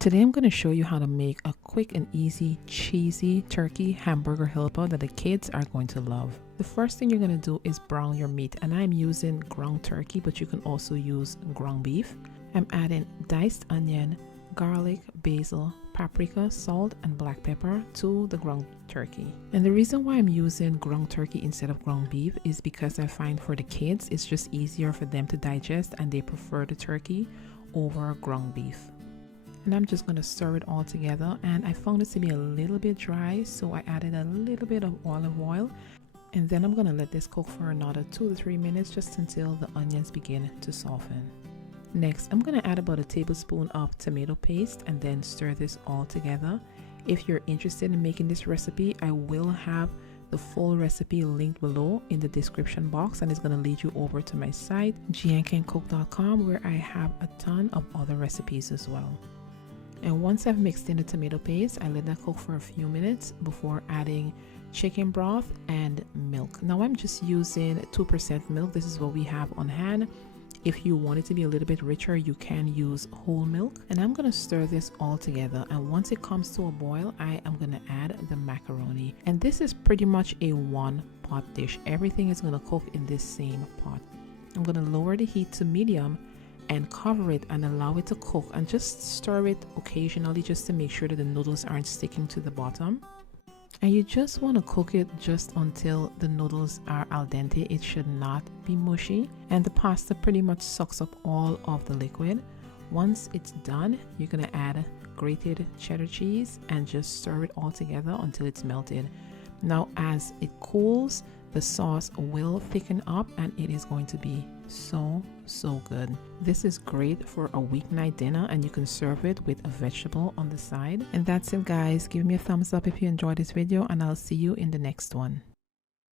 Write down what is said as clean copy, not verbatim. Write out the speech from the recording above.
Today I'm going to show you how to make a quick and easy cheesy turkey hamburger helper that the kids are going to love. The first thing you're going to do is brown your meat, and I'm using ground turkey, but you can also use ground beef. I'm adding diced onion, garlic, basil, paprika, salt, and black pepper to the ground turkey. And the reason why I'm using ground turkey instead of ground beef is because I find for the kids it's just easier for them to digest, and they prefer the turkey over ground beef. And I'm just going to stir it all together, and I found it to be a little bit dry, so I added a little bit of olive oil, and then I'm going to let this cook for another 2 to 3 minutes just until the onions begin to soften. Next, I'm going to add about a tablespoon of tomato paste and then stir this all together. If you're interested in making this recipe, I will have the full recipe linked below in the description box, and it's going to lead you over to my site jehancancook.com, where I have a ton of other recipes as well. And once I've mixed in the tomato paste, I let that cook for a few minutes before adding chicken broth and milk. Now I'm just using 2% milk. This is what we have on hand. If you want it to be a little bit richer, you can use whole milk. And I'm going to stir this all together, and once it comes to a boil, I am going to add the macaroni. And this is pretty much a one pot dish. Everything is going to cook in this same pot. I'm going to lower the heat to medium and cover it and allow it to cook, and just stir it occasionally just to make sure that the noodles aren't sticking to the bottom. And you just want to cook it just until the noodles are al dente. It should not be mushy, and the pasta pretty much sucks up all of the liquid. Once it's done, you're going to add grated cheddar cheese and just stir it all together until it's melted. Now as it cools, the sauce will thicken up, and it is going to be so good. This is great for a weeknight dinner, and you can serve it with a vegetable on the side. And that's it, guys. Give me a thumbs up if you enjoyed this video, and I'll see you in the next one.